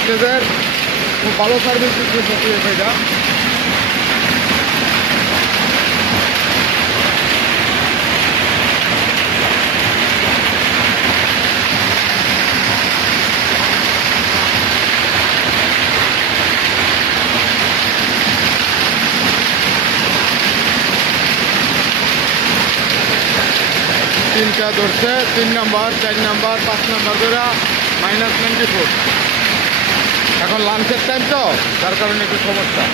স্টেজের খুব ভালো সার্ভিস দিচ্ছে সত্যি এটা। তিনটা ধরছে, 3 নাম্বার 4 নাম্বার 5 নাম্বার ধরে -94। এখন লাঞ্চের টাইম তো, যার কারণে একটু সমস্যা।